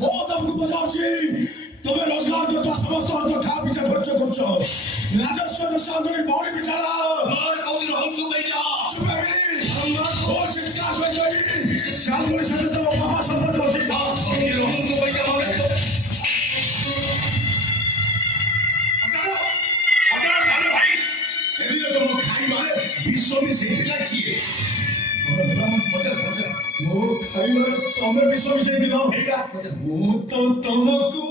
ମୁଁ ତମକୁ ପଚାରୁଛି ତମେ ରୋଜଗାର କରୁଥିବା ସମସ୍ତ ଅର୍ଥ ଖା ପିଛା ଖର୍ଚ୍ଚ କରୁଛ ରାଜସ୍ୱର ସାଙ୍ଗରେ ବଢି ବିଚାରା ମୋର କହୁଛି ରହୁଛୁ କହିଛ ଚୁପ ହେବିନି ଓ ଶିକ୍ଷା କହିଛି ସାଙ୍ଗରେ ସାଙ୍ଗେ ତମ ବାବା ସମ୍ପତ୍ତି ଅଛି ରହୁଛୁ କହିଛ ସେଦିନ ତମ ଖାଇବାରେ ବିଷ ମିଶେଇଥିଲା କିଏ ମୁଁ ଖାଇବାରେ ତମେ ବିଷ ମିଶେଇଥିଲ ମୁଁ ତ ତମକୁ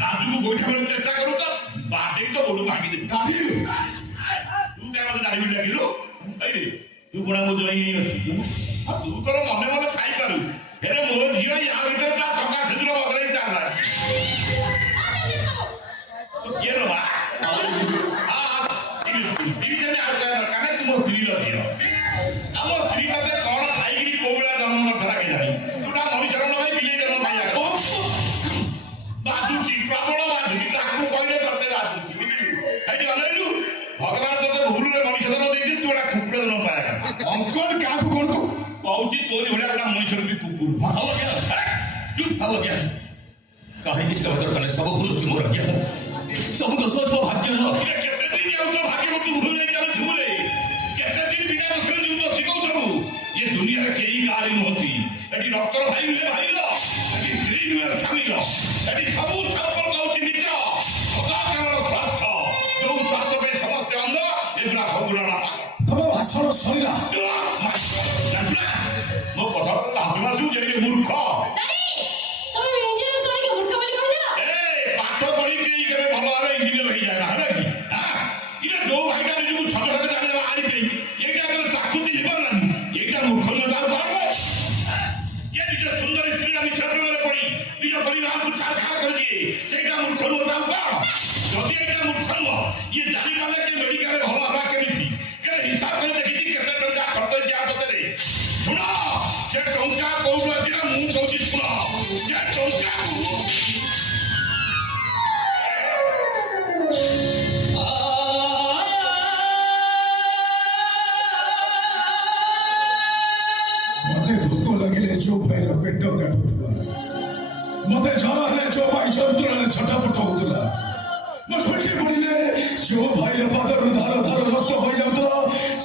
ରାଜୁକୁ ଗୋଇଠା ବେଳେ ଚେଷ୍ଟା କରୁ ତ ବାଟେଇ ତ ଗୋଡୁ ଭାଙ୍ଗିଦେବି ତୁ କାଇଁ ମତେ ଡାଲି ଲାଗିଲୁ ଏଇରେ ତୁ ଗୁଣା ମୋ ଜଇଁ ଅଛି ତୁ ତୋର ମନେ ମନେ ଖାଇପାରୁ ହେଲେ ମୋ ଝିଅ ୟା ଭିତରେ ତା ଟଙ୍କା ସେଦିନ ବଦଳେଇ ଚାଲିଲା କିଏ ର ମା ମୋ ସ୍ତ୍ରୀର ଝିଅ ଆମ ସ୍ତ୍ରୀ ତତେ କଣ ଖାଇକିରି କୋଉ ଭଳିଆ ଜନ୍ମ କରିଥିଲା କେଜାଣି ଯୋଉଟା ମଣିଷ ଜନ୍ମ ପାଇଁ ବିଲେଇ ଜନ୍ମ ପାଇବା ବାଜୁଛି ପ୍ରବଳ ବାଜୁଛି ତାକୁ କହିଲେ ତତେ ବାଜୁଛି ବୁଝିଲୁ ଏଇଠି ଅନେଇଲୁ ଭଗବାନ ତତେ ଭୁଲରେ ମଣିଷ ଜନ୍ମ ଦେଇଛି ତୁ ଗୋଟେ କୁକୁର ଜନ୍ମ ପାଇବା ଅଙ୍କଲ କାହାକୁ କଣ ତୁ କହୁଛି ତୋରି ଭଳିଆ ଗୋଟେ ମଣିଷ ରୂପୀ କୁକୁର ହବ କିଆ ହବ କିଆ କାହିଁ କିଛି ଦରକାର ନାହିଁ ସବୁ ଭୁଲ ଅଛି ମୋର କିଆ ସବୁ ଦୋଷ ଅଛି ମୋ ଭାଗ୍ୟର କେତେ ଦିନ ଆଉ ତୋ ଭାଗ୍ୟକୁ ତୁ ଭୁଲ ନେଇ ଚାଲୁଛୁ ରେ ये दुनिया के कई कार्य होती एटी डॉक्टर भाई नुहे भाईर एटी स्त्री नुहे स्वामीर एटी सबू ठाकुर कहउची निज सदा केवल स्वार्थ जो स्वार्थ पे समस्त अंध एगुड़ा सबुड़ा नाटक तम भाषण सरिला मो कथा बता हाजमा जु जेले मूर्ख तमे इंजीनियर सोई के मूर्ख बोली कहला ए पाठ पढ़ी के केबे भलो भाबे इंजीनियर रही जाय ना कि हां इने दो भाईटा निजु सजग जाने आनी पे एटा तो ताकुती निबल मूर्खता ये निज सुंदर स्त्री मिछ प्रेम पड़ी निज परिवार को छाड़खाड़ कर दिए सेटा मूर्ख नुह कौन जदि एटा मूर्ख नुह ये जानी पाले कि मेडिकल भल हवा केमिति के हिसाब कर देखि केते टका खर्च जे आपतरे सुन से टंका कोउ दिना मु कहूची सुन से टंका जो भाई पेट काटुला मत जर हेले जो भाई जंत्रण छटापट होता मुझे पड़े जो भाई पादर धार धार रक्त हो जाता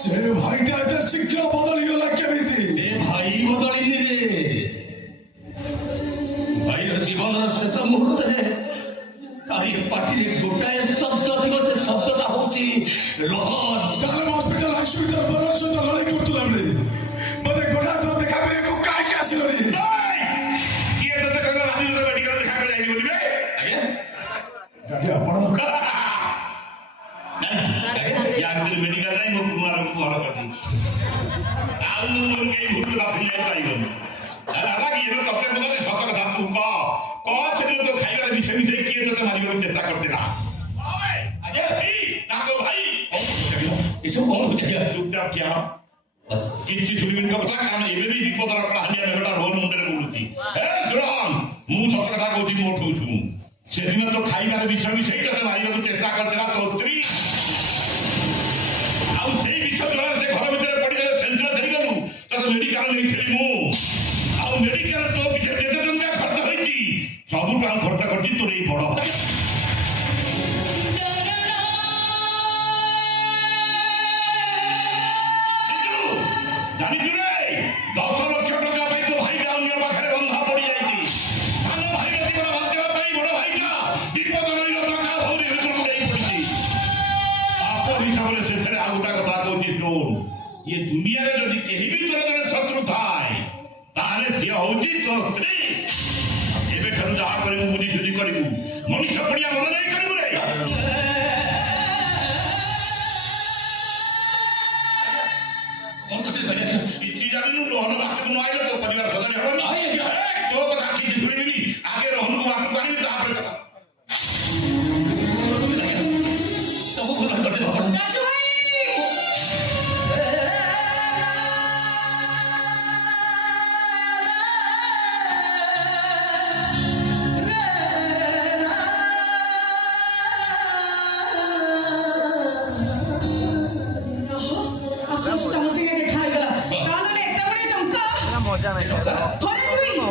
से भाईटा एत शीघ्र बदली गला केमिति ए भाई बदलिनी रे भाई जीवन शेष मुहूर्त है तारी पार्टी गोटाए शब्द थिबो से शब्दटा होची रोहन डाल हॉस्पिटल आईसीयू पर सत लड़ाई करतला रे मते गोटा तो देखा करे को काई के आसिलो रे किए तो कहला राजू तो मेडिकल देखा कर जाई बोलिबे आज्ञा गाड़ी आपण यार दिल मेडिकल जाई मो कुमार को घर कर दी आउ मोर के भूत लाफी ले पाइबो अरे कि ये तत्ते बदले सत कथा तू को से तो खाइबा विषय विषय किए तो मारिबो चेष्टा करते ना आज्ञा ई ना तो भाई इसो कौन हो जाए चुपचाप क्या किछि सुनिबिन का कथा कारण एबे भी विपदर कहानी मेटा रोल मुंडे बोलुती ए दुरान मु सब कथा कहूची मोठ होछु सेदिन तो खाइबार विषय विषय तते मारिबो चेष्टा करतेला तो स्त्री आउ सेई विषय द्वारा से घर भीतर पड़ी गले सेंट्रल चली गलु तते मेडिकल नहीं थली मु आउ मेडिकल तो किछ केते टंका खर्च होईची सबु काम खर्च करती तो नहीं बड़ जानी रे 10 लाख टका पाई तो भाई अन्य पाखरे बंधा पड़ी जाईची सानो भाई जीवन बांचवा पाई बड़ भाईटा विपद नहीं टका भौरी भितर जाई पड़ीची आप हिसाब से छरे आउटा कथा कहूची सुन ये दुनिया रे यदि केही भी तोर जने शत्रु थाए ताले से होची तो स्त्री एबे ठरु जा करिबु बुझी सुझी करिबु मनुष्य पड़िया मन नहीं करिबु रे किसी जानी रोहन बाटू न आइले तो परिवार सदस्य हो ना तो कथा की सुनिबी आगे रोहन को बाटू कानी तापर सब को कर दे बाबा राजू भाई ମଜା ନାହିଁ ଟଙ୍କା ଘରେ